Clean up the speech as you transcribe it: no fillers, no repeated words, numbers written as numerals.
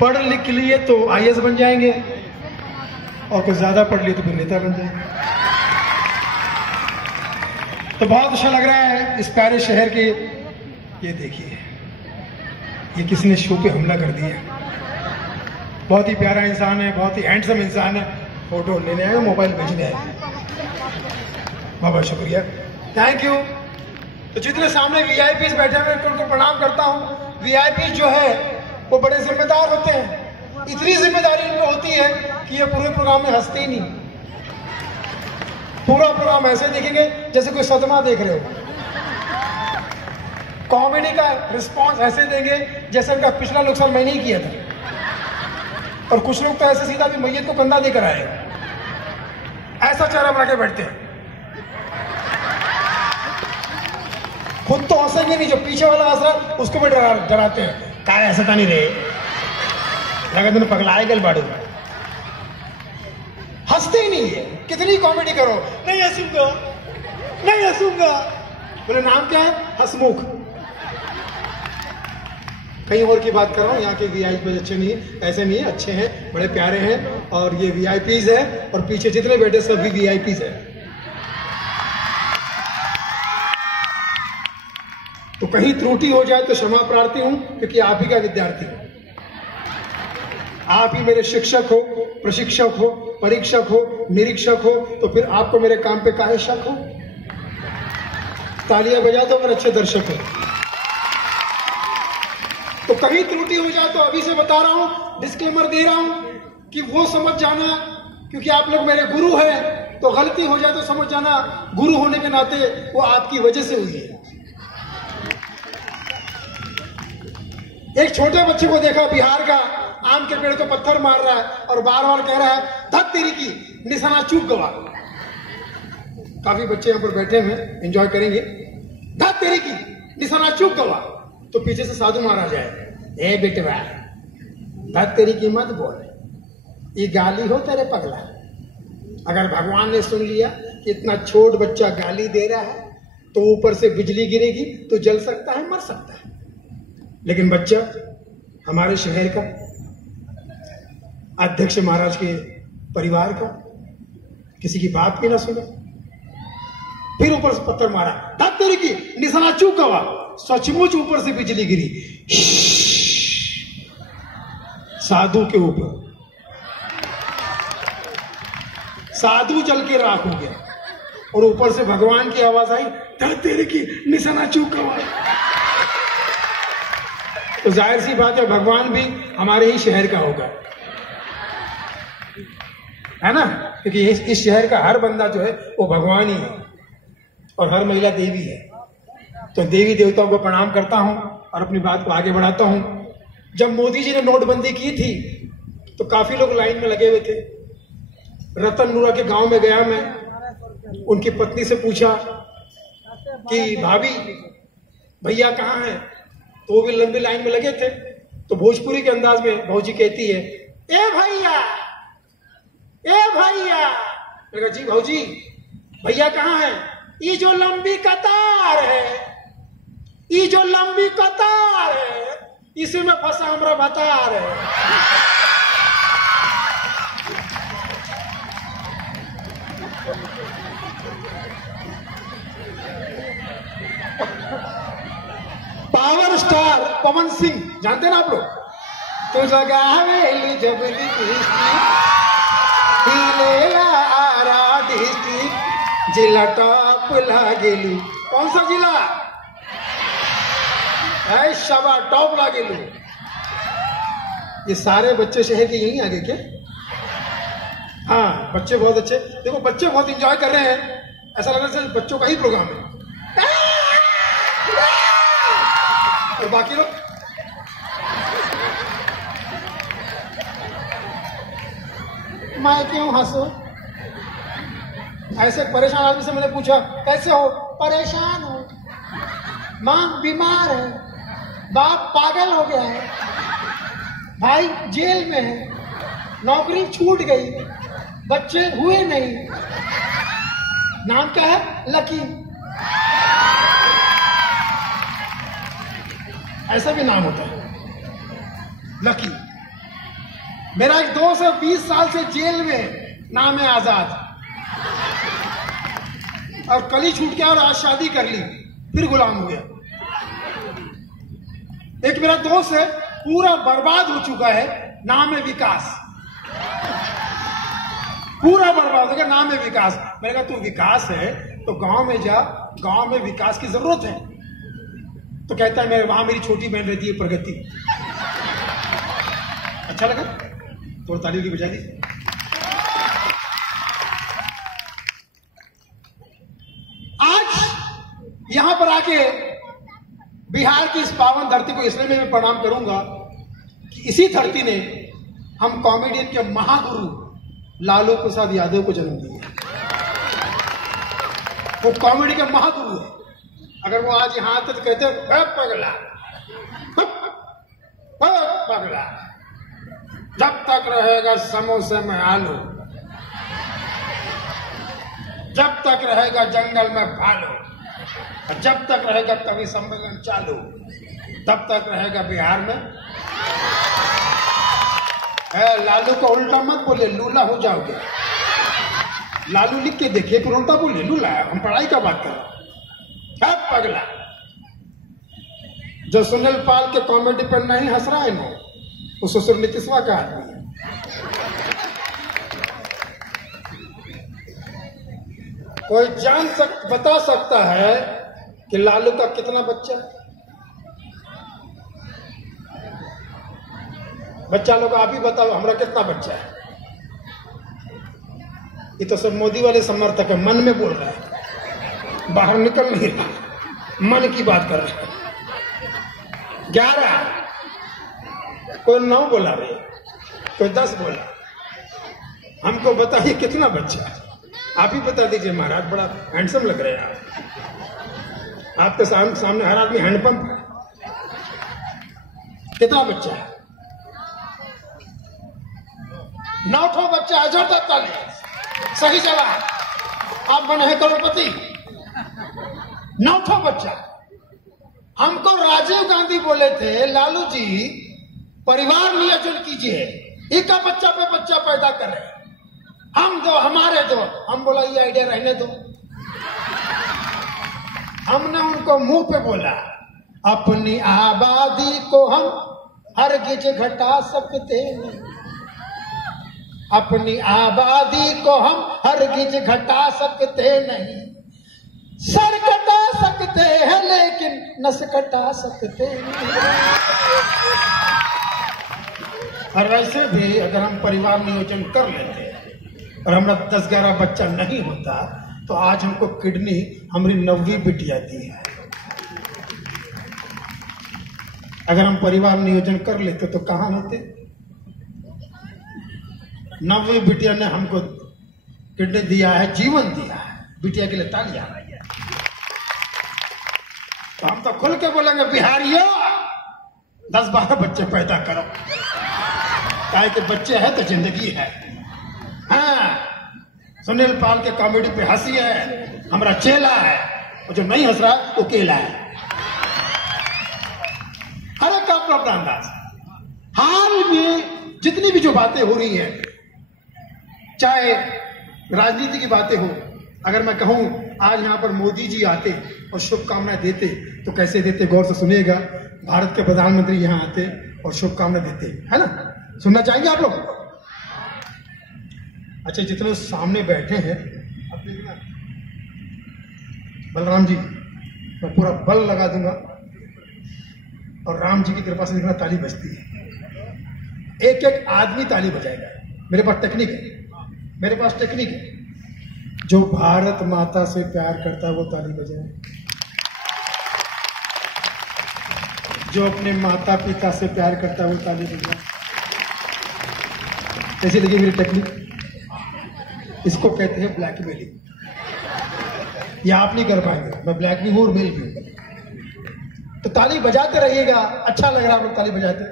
पढ़ लिख लिए तो IAS बन जाएंगे, और कुछ ज्यादा पढ़ लिए तो फिर नेता बन जाएंगे। तो बहुत अच्छा लग रहा है इस प्यारे शहर के। ये देखिए, ये किसने शो पे हमला कर दिया। बहुत ही प्यारा इंसान है, बहुत ही हैंडसम इंसान है। फोटो लेने आए, मोबाइल बेचने आए। बहुत बहुत शुक्रिया, थैंक यू। तो जितने सामने VIPs बैठे हुए हैं उनको प्रणाम करता हूँ। VIPs जो है वो बड़े जिम्मेदार होते हैं। इतनी जिम्मेदारी इनको होती है कि ये पूरे प्रोग्राम में हंसते ही नहीं। पूरा प्रोग्राम ऐसे देखेंगे जैसे कोई सदमा देख रहे हो। कॉमेडी का रिस्पॉन्स ऐसे देंगे जैसे उनका पिछला नुकसान मैंने ही किया था। और कुछ लोग तो ऐसे सीधा भी मैयत को कंधा देकर आए, ऐसा चेहरा बना के बैठते हैं। खुद तो हंसेंगे नहीं, जो पीछे वाला हंस रहा उसको भी डराते हैं। क्या ऐसा तो नहीं रहे, लगा तुमने पगलाए गल बाड़ू। हंसते ही नहीं है, कितनी कॉमेडी करो, नहीं हंसूंगा, नहीं हंसूंगा। बोले नाम क्या है? हसमुख। कहीं और की बात कर रहा हूँ, यहाँ के VIPs अच्छे नहीं है, ऐसे नहीं है, अच्छे हैं, बड़े प्यारे हैं। और ये VIPs है, और पीछे जितने बैठे सभी VIPs है। तो कहीं त्रुटि हो जाए तो क्षमा प्रार्थी हूं, क्योंकि आप ही का विद्यार्थी हूं। आप ही मेरे शिक्षक हो, प्रशिक्षक हो, परीक्षक हो, निरीक्षक हो, तो फिर आपको मेरे काम पे काहे शक हो? तालियां बजा दो अगर अच्छे दर्शक हो। तो कहीं त्रुटि हो जाए तो अभी से बता रहा हूं, डिस्क्लेमर दे रहा हूं कि वो समझ जाना, क्योंकि आप लोग मेरे गुरु हैं, तो गलती हो जाए तो समझ जाना गुरु होने के नाते वो आपकी वजह से हुई है। एक छोटे बच्चे को देखा बिहार का, आम के पेड़ को पत्थर मार रहा है और बार बार कह रहा है धत तेरी की, निशाना चूक गवा। काफी बच्चे यहाँ पर बैठे हुए एंजॉय करेंगे। धत तेरी की, निशाना चूक गवा। तो पीछे से साधु महाराज आए, ए बेटवा धत तेरी की मत बोल, ये गाली हो तेरे पगला। अगर भगवान ने सुन लिया कि इतना छोट बच्चा गाली दे रहा है तो ऊपर से बिजली गिरेगी तो जल सकता है, मर सकता है। लेकिन बच्चा हमारे शहर का, अध्यक्ष महाराज के परिवार का, किसी की बात भी ना सुना, फिर ऊपर से पत्थर मारा, धत तेरी की, निशाना चूक गवा। सचमुच ऊपर से बिजली गिरी साधु के ऊपर। साधु जल के राख हो गया, और ऊपर से भगवान की आवाज आई, धत तेरी की, निशाना चूक गवा। तो जाहिर सी बात है भगवान भी हमारे ही शहर का होगा, है ना? क्योंकि इस शहर का हर बंदा जो है वो भगवान ही है, और हर महिला देवी है। तो देवी देवताओं को प्रणाम करता हूं और अपनी बात को आगे बढ़ाता हूं। जब मोदी जी ने नोटबंदी की थी तो काफी लोग लाइन में लगे हुए थे। रतनपुरा के गांव में गया मैं, उनकी पत्नी से पूछा कि भाभी भैया कहाँ हैं, तो वो भी लंबी लाइन में लगे थे। तो भोजपुरी के अंदाज में भौजी कहती है, ए भैया, ए भैया। मैंने कहा जी भौजी भैया कहाँ हैं? ये जो लंबी कतार है, ये जो लंबी कतार है, इसी में फंसा हमारा बतार है। पावर स्टार पवन सिंह जानते ना आप लोग? तो जगह हवेली जबली आरा डिस्ट्रिक्ट जिला टॉप लागेलू। कौन सा जिला है? शबा टॉप लागेलू। ये सारे बच्चे शहर के यहीं आगे क्या? हाँ, बच्चे बहुत अच्छे। देखो बच्चे बहुत एंजॉय कर रहे हैं, ऐसा लग रहा है बच्चों का ही प्रोग्राम है। और बाकी लोग मैं क्यों हंसू? ऐसे परेशान आदमी से मैंने पूछा कैसे हो? परेशान हो, मां बीमार है, बाप पागल हो गया है, भाई जेल में है, नौकरी छूट गई, बच्चे हुए नहीं। नाम क्या है? लकी। ऐसा भी नाम होता है। लकी। मेरा एक दोस्त है 20 साल से जेल में, नाम है आजाद, और कल ही छूट गया और आज शादी कर ली, फिर गुलाम हो गया। एक मेरा दोस्त है पूरा बर्बाद हो चुका है, नाम है विकास, पूरा बर्बाद हो गया, नाम है विकास। मैंने कहा तू विकास है तो गांव में जा, गांव में विकास की जरूरत है। तो कहता है मैं वहां मेरी छोटी बहन रहती है प्रगति। अच्छा लगा? तो ताली की बजा दी। आज यहां पर आके बिहार की इस पावन धरती को इसलिए मैं प्रणाम करूंगा कि इसी धरती ने हम कॉमेडियन के महागुरु लालू प्रसाद यादव को जन्म दिया। वो कॉमेडी का महागुरु है। अगर वो आज यहां आते तो कहते पगला पगला, जब तक रहेगा समोसे में आलू, जब तक रहेगा जंगल में भालू, और जब तक रहेगा कवि सम्मेलन चालू, तब तक रहेगा बिहार में। लालू को उल्टा मत बोले, लूला हो जाओगे। लालू लिख के देखिए, फिर उल्टा बोले लूला। हम पढ़ाई का बात कर रहे हैं। पगला जो सुनील पाल के कॉमेडी पर नहीं हंस रहा है ना, वो ससुर नीतीशवा का आदमी है। कोई बता सकता है कि लालू का कितना बच्चा? बच्चा लोग आप ही बताओ, हमारा कितना बच्चा है? ये तो सब मोदी वाले समर्थक है, मन में बोल रहा है, बाहर निकल नहीं रहा, मन की बात कर रहा है। 11, कोई 9 बोला रे, कोई 10 बोला। हमको बताइए कितना बच्चा? आप ही बता दीजिए महाराज, बड़ा हैंडसम लग रहे हैं आप। आपके सामने हर आदमी हैंडपंप है। कितना बच्चा है? 9 बच्चा है। जोरदार ताली। सही जवाब। आप बने हैं करोड़पति। 9 बच्चा। हमको राजीव गांधी बोले थे लालू जी परिवार नियोजन कीजिए, एक का बच्चा पे बच्चा पैदा कर रहे, हम दो हमारे दो। हम बोला ये आइडिया रहने दो। हमने उनको मुंह पे बोला अपनी आबादी को हम हरगिज घटा सकते नहीं, अपनी आबादी को हम हरगिज घटा सकते नहीं। सर कटा सकते हैं लेकिन नस कटा सकते नहीं। और वैसे भी अगर हम परिवार नियोजन कर लेते और हमारा 10-11 बच्चा नहीं होता तो आज हमको किडनी हमारी 9वीं बिटिया दी है। अगर हम परिवार नियोजन कर लेते तो कहां होते? 9वीं बिटिया ने हमको किडनी दिया है, जीवन दिया है। बिटिया के लिए तालियां। तो हम तो खुल के बोलेंगे बिहारियों 10-12 बच्चे पैदा करो, काहे के बच्चे हैं तो जिंदगी है। हाँ, सुनील पाल के कॉमेडी पे हंसी है, हमारा चेला है, और जो नहीं हंस रहा वो केला है। हर एक का अपना अंदाज। हाल में जितनी भी जो बातें हो रही है, चाहे राजनीति की बातें हो, अगर मैं कहूं आज यहां पर मोदी जी आते और शुभकामनाएं देते तो कैसे देते? गौर से सुनिएगा। भारत के प्रधानमंत्री यहां आते और शुभकामनाएं देते, है ना? सुनना चाहेंगे आप लोग? अच्छा, जितने सामने बैठे हैं, बलराम जी, मैं पूरा बल लगा दूंगा और राम जी की कृपा से देखना ताली बजती है। एक एक आदमी ताली बजाएगा। मेरे पास टेक्निक है, मेरे पास टेक्निक है। जो भारत माता से प्यार करता है वो ताली बजाए, जो अपने माता पिता से प्यार करता है वो ताली बजाए। कैसी लगी मेरी टेक्निक? इसको कहते हैं ब्लैकमेलिंग। ये आप नहीं कर पाएंगे, मैं ब्लैक भी हूं और मेल भी हूं। तो ताली बजाते रहिएगा। अच्छा लग रहा है आप लोग ताली बजाते।